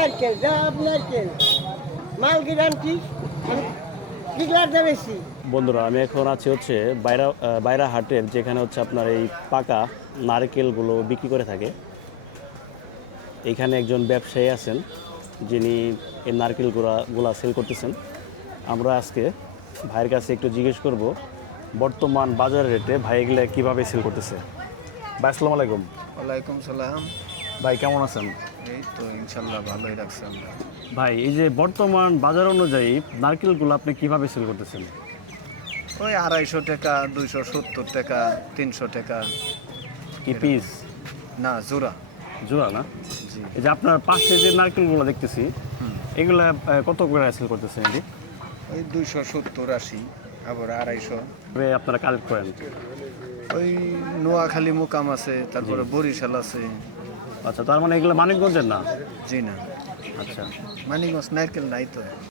নারকেল ডাব নারকেল মাল গ্যারান্টি কিগলার দাম বেশি। বন্ধুরা, আমি এখন আছি হচ্ছে বাইরা হাটের, যেখানে হচ্ছে আপনার এই পাকা নারকেলগুলো বিক্রি করে থাকে। এইখানে একজন ব্যবসায়ী আছেন যিনি এই নারকেলগুলা সেল করতেছেন। আমরা আজকে ভাইয়ের কাছে একটু জিজ্ঞেস করব বর্তমান বাজার রেটে ভাই এগুলো কীভাবে সেল করতেছে। ভাই আসসালামু আলাইকুম। ওয়ালাইকুম সালাম। ভাই কেমন আছেন? এই তো ইনশাল্লাহ ভালোই রাখছি আমরা। ভাই, এই যে বর্তমান বাজার অনুযায়ী নারকেলগুলো আপনি কিভাবে সেল করতেছেন? ওই 250 টাকা, 270 টাকা, 300 টাকা। কি পিস? না, জোড়া। জোড়া না? জি। এই যে আপনার পাশে যে নারকেলগুলো দেখতেছি, এগুলা কত করে সেল করতেছেন? এটি ওই 270, 80, আবার 250। আপনারা কালেক্ট করেন? ওই নোয়াখালী মোকাম আছে, তারপরে বরিশাল আছে। আচ্ছা, তার মানে এগুলো মানিকগঞ্জের না? জি না, আচ্ছা। মানিকগঞ্জ নারকেল নাই তো।